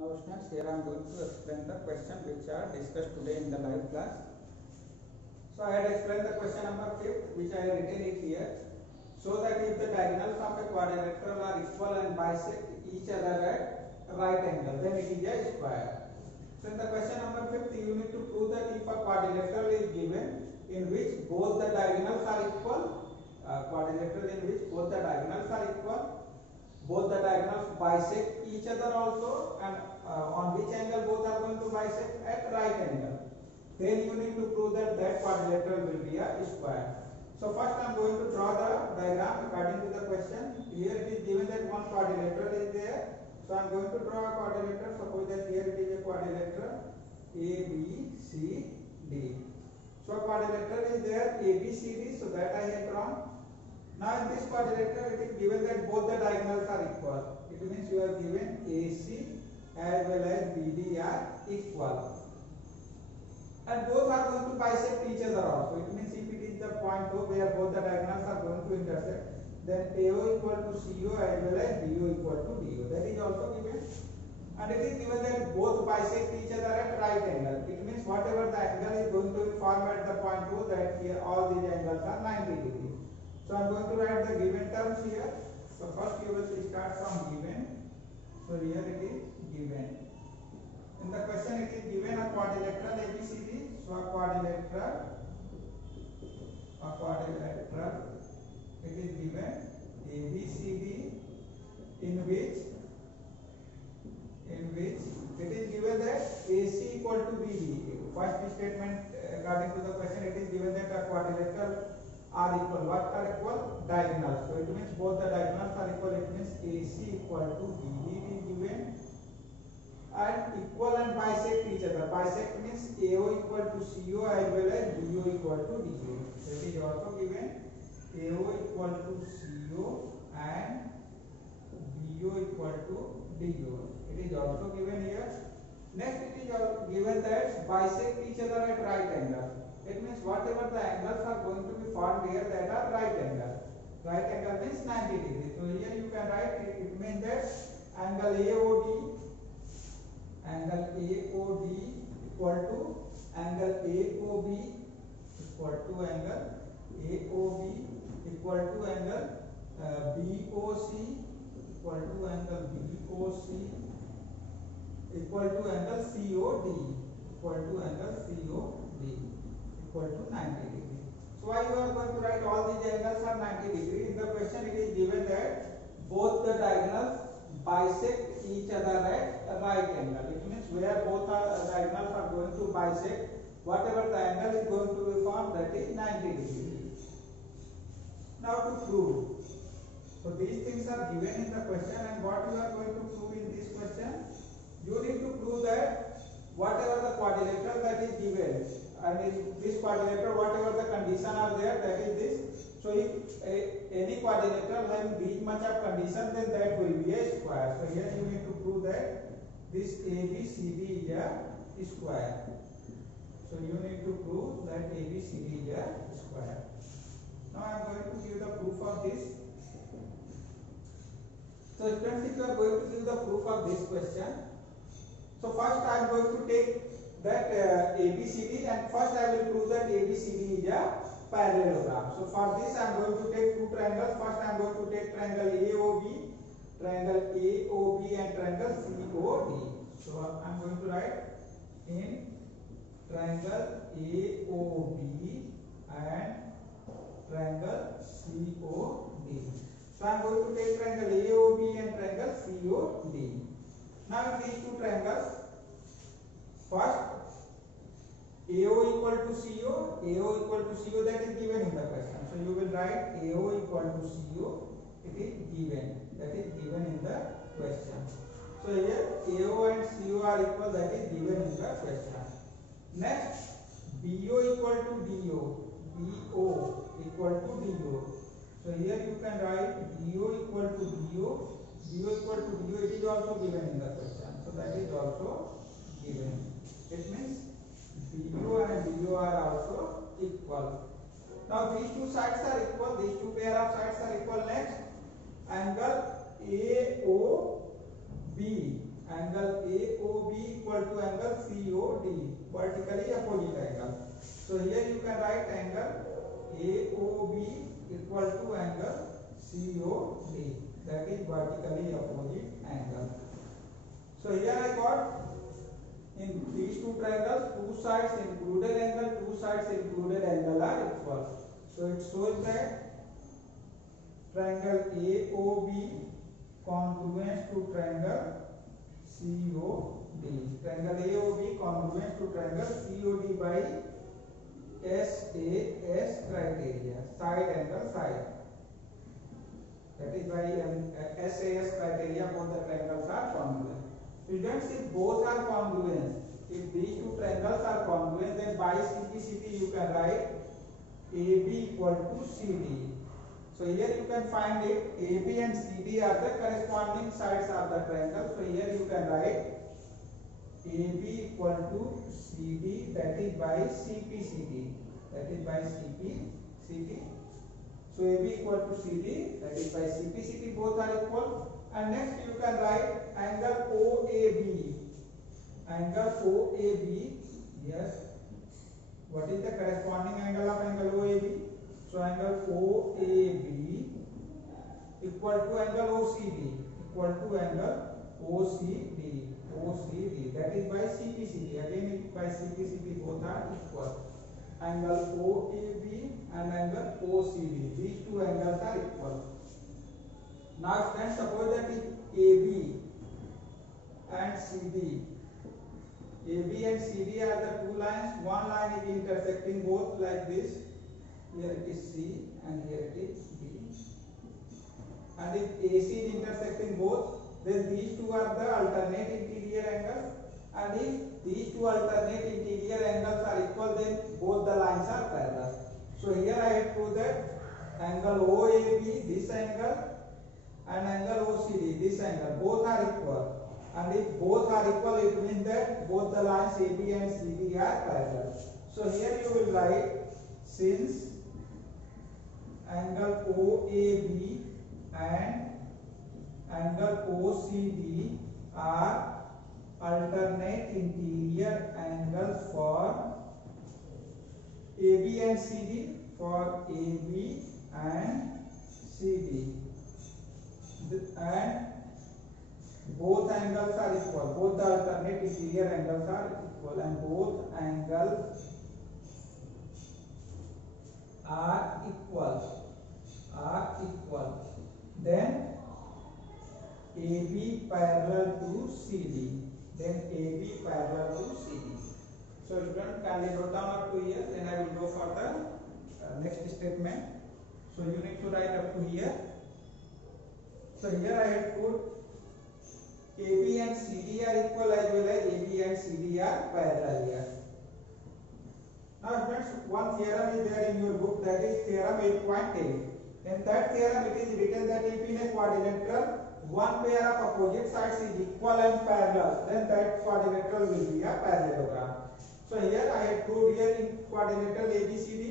Now students, here I am going to explain the question which are discussed today in the live class. So I had explained the question number 5th, which I have written it here. So that if the diagonals of a quadrilateral are equal and bisect each other at right angle, then it is a square. So in the question number 5th, you need to prove that if a quadrilateral is given in which both the diagonals are equal, quadrilateral in which both the diagonals are equal, both the diagonals bisect each other also, and on which angle both are going to bisect, at right angle, then you need to prove that that quadrilateral will be a square. So first I am going to draw the diagram according to the question. Here it is given that one quadrilateral is there. So I am going to draw a quadrilateral. Suppose that here it is a quadrilateral A, B, C, D. So a quadrilateral is there A, B, C, D. So that I have drawn. Now in this quadrilateral it is given that both the diagonals are equal. It means you are given AC as well as BD are equal. And both are going to bisect each other also. It means if it is the point O where both the diagonals are going to intersect, then AO equal to CO as well as BO equal to DO. That is also given. And it is given that both bisect each other at right angle. It means whatever the angle is going to be formed at the point O, that here all these angles are 90 degrees. So I am going to write the given terms here. So first you will start from given. So here it is given. In the question it is given a quadrilateral ABCD. So a quadrilateral it is given ABCD in which it is given that AC equal to BD. First statement according to the question, it is given that a quadrilateral are equal. What are equal? Diagonals. So it means both the diagonals are equal. It means AC equal to BD is given. And equal and bisect each other. Bisect means AO equal to CO as well as BO equal to DO. That is also given. AO equal to CO and BO equal to DO. It is also given here. Next it is given that bisect each other at right angle. It means whatever the angles are going to be formed here, that are right angle. Right angle means 90 degrees. So here you can write it means that angle AOD equal to angle AOB equal to angle AOB equal to angle BOC equal to angle BOC equal to angle COD equal to angle COD equal to 90 degree. So why you are going to write all these angles are 90 degree? In the question it is given that both the diagonals bisect each other at right angle. It means where both diagonals are going to bisect, whatever the angle is going to be formed, that is 90 degrees. Now to prove. So these things are given in the question, and what you are going to prove in this question, you need to prove that whatever the quadrilateral that is given, and in this quadrilateral whatever the condition are there, that is this. So if any quadrilateral having these much of condition, then that will be a square. So here you need to prove that this ABCD is a square. So you need to prove that ABCD is a square. Now I am going to give the proof of this. So friends, if you are going to give the proof of this question, so first I am going to take that ABCD, and first I will prove that ABCD is a parallelogram. So for this I am going to take two triangles. First I am going to take triangle AOB, and triangle COD. So I am going to write in triangle AOB and triangle COD. So I am going to take triangle AOB and triangle COD. Now in these two triangles, first AO equal to CO, that is given in the question. So you will write AO equal to CO, it is given, that is given in the question. So here AO and CO are equal, that is given in the question. Next, BO equal to DO, BO equal to DO. So here you can write BO equal to DO, BO equal to DO, it is also given in the question. So that is also given. It means BO and DO are also equal. Now these two sides are equal, these two pair of sides are equal. Next, angle AOB angle AOB equal to angle COD, vertically opposite angle. So here you can write angle AOB equal to angle COD, that is vertically opposite angle. So here I got in these two triangles, two sides included angle are equal. So it shows that triangle AOB congruent to triangle COD. Triangle AOB congruent to triangle COD by SAS criteria, side angle side. That is by SAS criteria, both the triangles are congruent. Students, if both are congruent, if these two triangles are congruent, then by simplicity you can write AB equal to CD. So here you can find it, AB and CD are the corresponding sides of the triangle. So here you can write AB equal to CD, that is by CPCD. So AB equal to CD, that is by CPCD, both are equal. And next you can write angle OAB. Yes. What is the corresponding angle of angle OAB? So angle OAB equal to angle OCD, that is by CPCD. Again by CPCD, both are equal. Angle OAB and angle OCD, these two angles are equal. Now friends, suppose that if AB and CD are the two lines, one line is intersecting both like this. Here it is C and here it is B. And if AC is intersecting both, then these two are the alternate interior angles. And if these two alternate interior angles are equal, then both the lines are parallel. So here I have proved that angle OAB, this angle, and angle OCD, this angle, both are equal. And if both are equal, it means that both the lines AB and CD are parallel. So here you will write, since angle OAB and angle OCD are alternate interior angles for AB and CD, and both angles are equal, both the alternate interior angles are equal, and both angles are equal, then AB parallel to CD, So students, kindly note down up to here, then I will go for the next statement. So you need to write up to here. So here I have put AB and CD are equal, as well as AB and CD are parallel here. Now students, one theorem is there in your book, that is theorem 8.8. In that theorem it is written that if in a quadrilateral one pair of opposite sides is equal and parallel, then that quadrilateral will be a parallelogram. So here I have proved here in quadrilateral ABCD,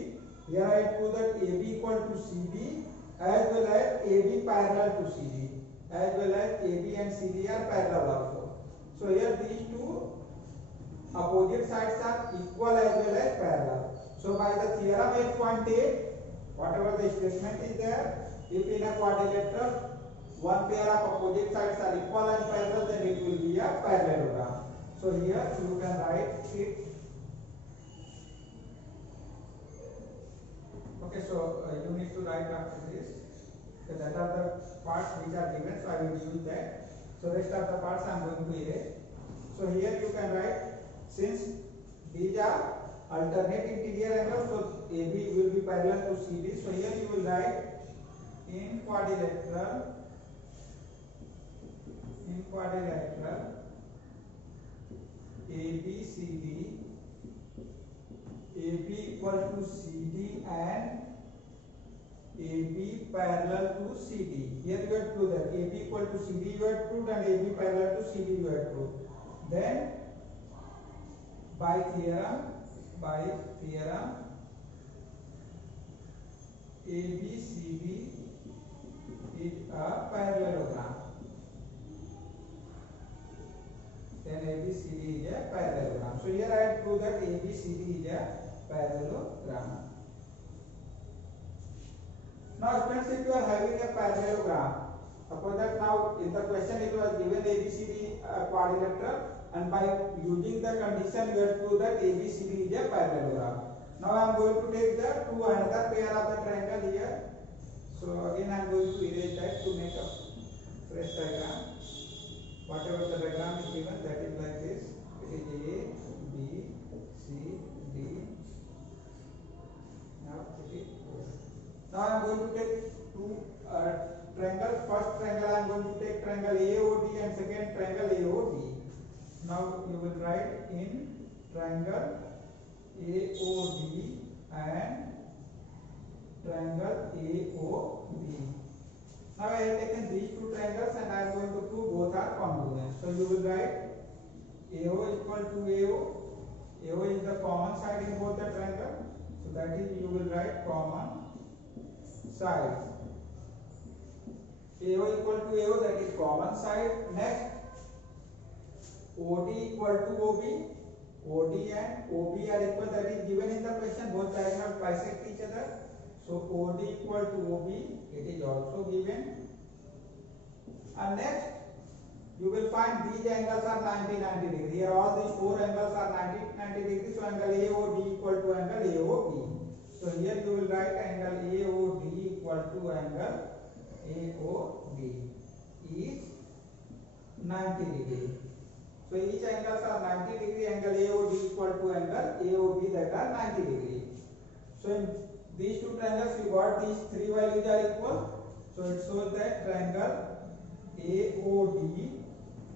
here I have proved that AB equal to CD, as well as AB parallel to CD, as well as AB and CD are parallel also. So here these two opposite sides are equal as well as parallel. So by the theorem 8.8, whatever the statement is there, if in a quadrilateral one pair of opposite sides are equal and parallel, then it will be a parallelogram. So here you can write it. Okay, so you need to write after this. So that are the parts which are given, so I will use that. So rest of the parts I am going to erase. So here you can write, since these are alternate interior angles, so AB will be parallel to CD. So here you will write in quadrilateral ABCD, AB equal to CD and AB parallel to CD. Here you have proved that AB equal to CD you have proved, and AB parallel to CD you have proved. Then by theorem ABCD is a parallelogram. then ABCD is a parallelogram. So here I have proved that ABCD is a parallelogram. Now students, if you are having a parallelogram, suppose that now in the question it was given ABCD quadrilateral, and by using the condition we have proved that ABCD is a parallelogram. Now I am going to take the another pair of the triangle here. So again I am going to erase that to make a fresh diagram. Whatever the diagram is given, that is like this. It is A, B, C, D. Now it is O. Now I am going to take two triangles. First triangle I am going to take triangle AOD and second triangle AOD. Now you will write in triangle AOD and triangle AOB. Now I have taken these two triangles and I am going to prove both are congruent. So you will write AO equal to AO. AO is the common side in both the triangle. So that is, you will write common side. AO equal to AO, that is common side. Next, OD equal to OB. OD and OB are equal, that is given in the question. Both diagonals bisect each other. So OD equal to OB, it is also given. And next, you will find these angles are 90 degree. Here all these four angles are 90 degree. So angle AOD equal to angle AOB. So here you will write angle AOD equal to angle AOB is 90 degree. So each angles are 90 degree. Angle AOD equal to angle AOB, that are 90 degree. So in these two triangles you got these three values are equal. So it shows that triangle AOD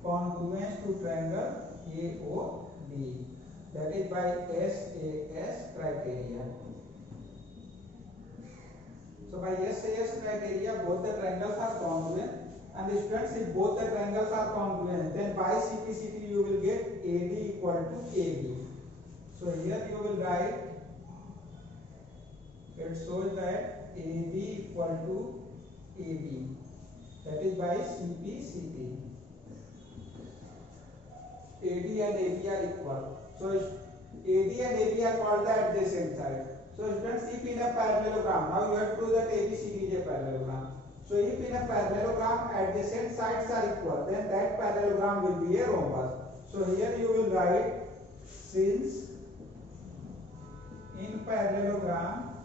congruent to triangle AOB, that is by SAS criteria. So by SAS criteria both the triangles are congruent, and students, if both the triangles are congruent, then by CPCT you will get AD equal to AB. So here you will write, it shows that AB equal to AB, that is by CPCT. AD and AB are equal. So AD and AB are called the adjacent side. So students, if in a parallelogram, now you have to prove that ABCD is a parallelogram. So if in a parallelogram adjacent sides are equal, then that parallelogram will be a rhombus. So here you will write, since in parallelogram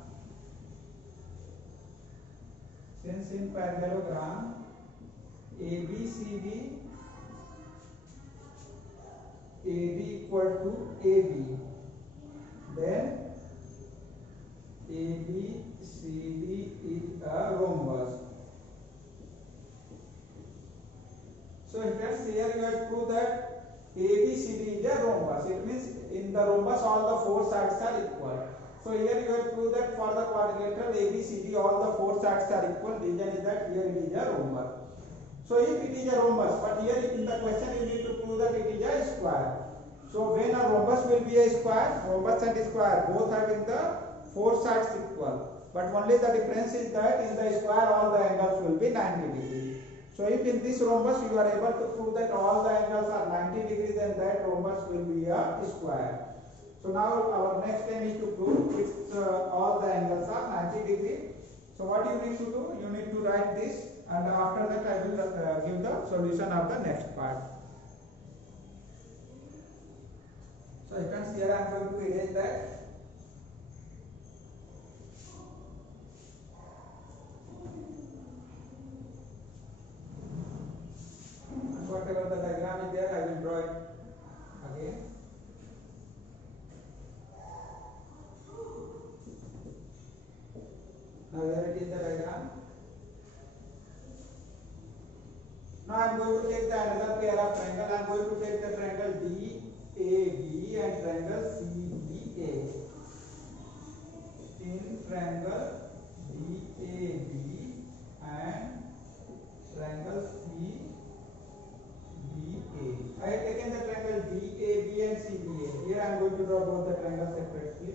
ABCD AD equal to AB, then ABCD is a rhombus. So here you have to prove that ABCD is a rhombus. It means in the rhombus all the four sides are equal. So here you have to prove that for the quadrilateral ABCD all the four sides are equal. Reason is that here it is a rhombus. So if it is a rhombus, but here in the question you need to prove that it is a square. So when a rhombus will be a square, rhombus and square both having the four sides equal. But only the difference is that in the square all the angles will be 90 degrees. So if in this rhombus you are able to prove that all the angles are 90 degrees, then that rhombus will be a square. So now our next aim is to prove if all the angles are 90 degrees. So what you need to do? You need to write this, and after that I will give the solution of the next part. So you can see here I am going to erase that. And whatever the diagram is there, I will draw it again. Now here it is the diagram. Now I am going to take the another pair of triangle. I am going to take the triangle DAB and triangle CBA. In triangle DAB and triangle CBA, I have taken the triangle DAB and CBA. Here I am going to draw both the triangles separately.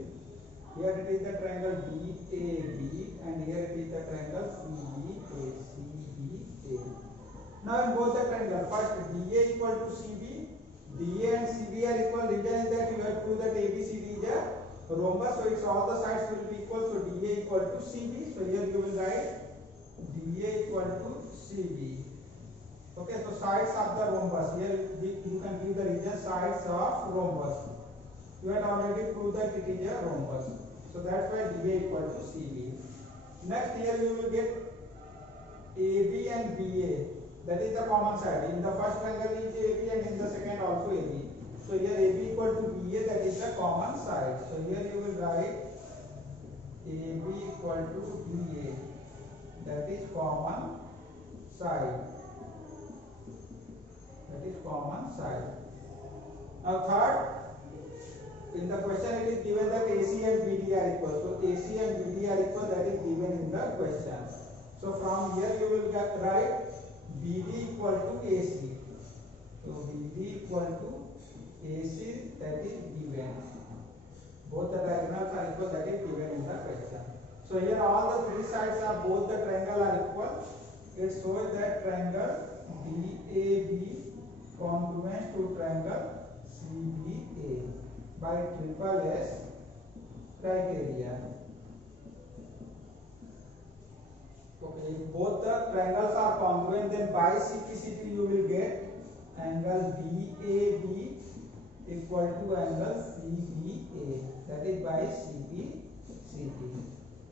Here it is the triangle DAB and here it is the triangle CBA. Now in both the triangle, first DA equal to CB, DA and CB are equal. Reason is that you have to prove that ABCD is a rhombus, so it's all the sides will be equal. So DA equal to CB. So here you will write DA equal to CB. Okay, so sides of the rhombus. Here you can give the region sides of rhombus. You had already proved that it is a rhombus. So that's why DA equal to CB. Next, here you will get AB and BA. That is the common side. In the first triangle is AB and in the second also AB. So here AB equal to BA, that is the common side. So here you will write AB equal to BA. That is common side. That is common side. Now third, in the question it is given that AC and BD are equal. So AC and BD are equal, that is given in the question. So from here you will write BD equal to AC. So BD equal to AC, that is given. Both the diagonals are equal, that is given in the question. So here all the three sides of both the triangle are equal. It shows that triangle DAB congruent to triangle CBA by triple S criteria. Okay, if both the triangles are congruent, then by CPCT you will get angle DAB equal to angle CBA, that is by CPCT.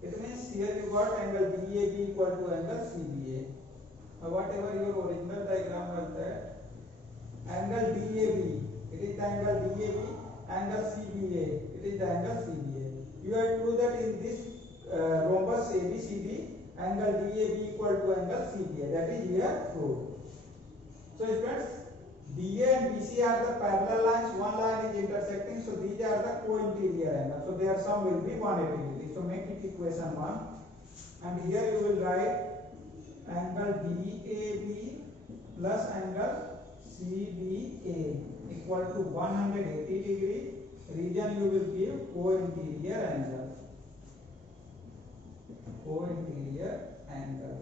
It means here you got angle DAB equal to angle CBA. Whatever your original diagram was that, angle DAB, it is the angle DAB, angle CBA, it is the angle CBA. You have to prove that in this rhombus ABCD, angle DAB equal to angle CBA, that is here proved. So friends, DA and BC are the parallel lines, one line is intersecting, so these are the co-interior angles. So their sum will be 180 degrees. So make it equation 1. And here you will write angle DAB plus angle CBA equal to 180 degree. Region you will give co-interior angle. Co-interior angle.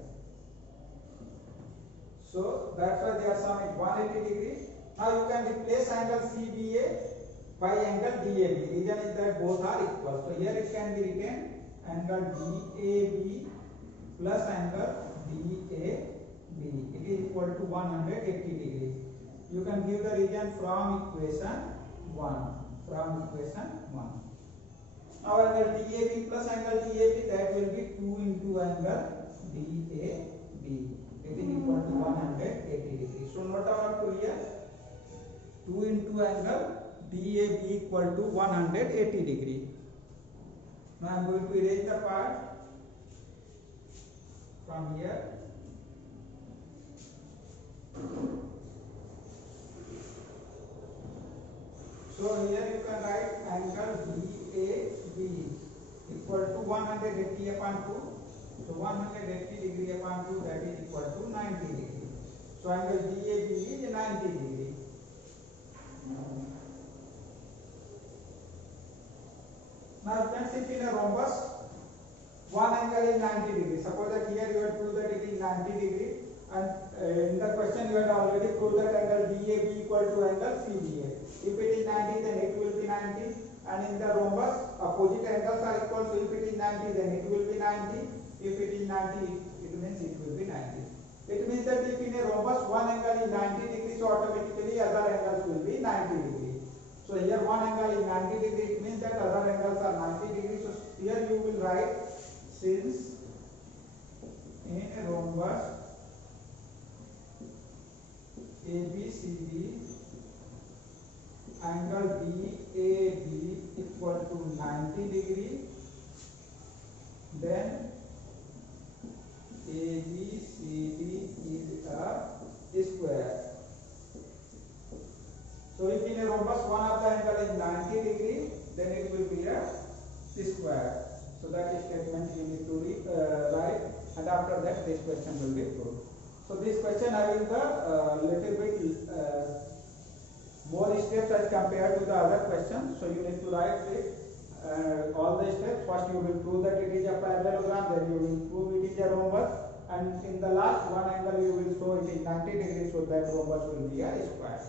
So that's why their sum is 180 degree. Now you can replace angle CBA by angle DAB. Reason is that both are equal. So here it can be written angle DAB plus angle DAB. It is equal to 180 degree. You can give the region from equation 1. From equation 1. Now angle DAB plus angle DAB, that will be 2 into angle DAB. It is equal to 180 degrees. So note down up to here 2 into angle DAB equal to 180 degree. Now I am going to erase the part from here. So here you can write angle DAB equal to 180 upon 2. So 180 degree upon 2, that is equal to 90 degree. So angle DAB is 90 degree. Now friends, if in a rhombus, one angle is 90 degree. Suppose that here you have proved that it is 90 degree, and in the question you had already proved that angle DAB equal to angle CBA. If it is 90, then it will be 90. And in the rhombus, opposite angles are equal. So if it is 90, then it will be 90. If it is 90, it means it will be 90. It means that if in a rhombus one angle is 90 degrees, so automatically other angles will be 90 degrees. So here one angle is 90 degrees, it means that other angles are 90 degrees. So here you will write, since in a rhombus ABCD angle DAB equal to 90 degree, then ABCD is a square. So if in a rhombus one of the angle is 90 degree, then it will be a square. So that is statement you need to write, and after that this question will be proved. So this question having the little bit more steps as compared to the other question. So you need to write it. All the steps. First you will prove that it is a parallelogram, then you will prove it is a rhombus, and in the last one angle you will show it is 90 degrees, so that rhombus will be a square.